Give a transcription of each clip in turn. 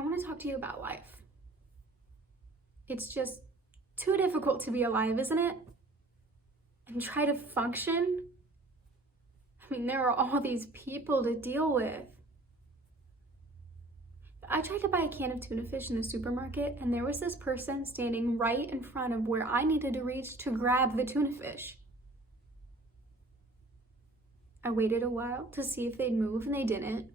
I want to talk to you about life. It's just too difficult to be alive, isn't it? And try to function. I mean, there are all these people to deal with. I tried to buy a can of tuna fish in the supermarket, and there was this person standing right in front of where I needed to reach to grab the tuna fish. I waited a while to see if they'd move, and they didn't.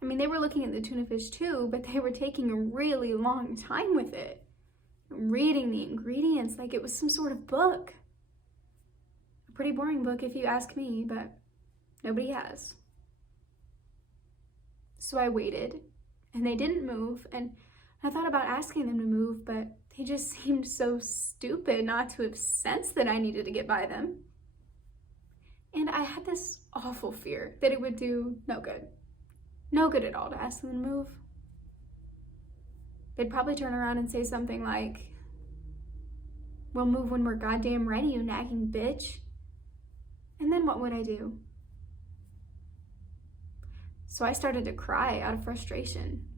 I mean, they were looking at the tuna fish too, but they were taking a really long time with it, reading the ingredients like it was some sort of book. A pretty boring book if you ask me, but nobody has. So I waited, and they didn't move, and I thought about asking them to move, but they just seemed so stupid not to have sensed that I needed to get by them. And I had this awful fear that it would do no good. No good at all to ask them to move. They'd probably turn around and say something like, "We'll move when we're goddamn ready, you nagging bitch." And then what would I do? So I started to cry out of frustration,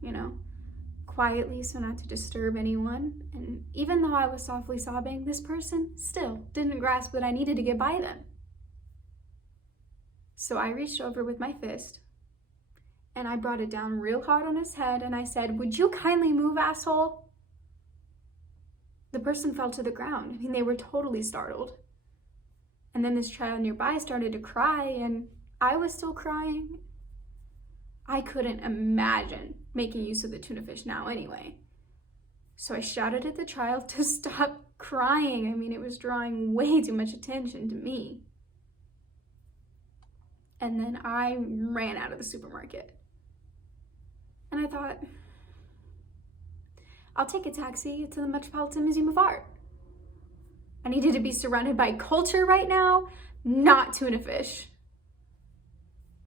quietly so not to disturb anyone. And even though I was softly sobbing, this person still didn't grasp that I needed to get by them. So I reached over with my fist and I brought it down real hard on his head and I said, "Would you kindly move, asshole?" The person fell to the ground. I mean, they were totally startled. And then this child nearby started to cry and I was still crying. I couldn't imagine making use of the tuna fish now anyway. So I shouted at the child to stop crying. I mean, it was drawing way too much attention to me. And then I ran out of the supermarket. And I thought, I'll take a taxi to the Metropolitan Museum of Art. I needed to be surrounded by culture right now, not tuna fish.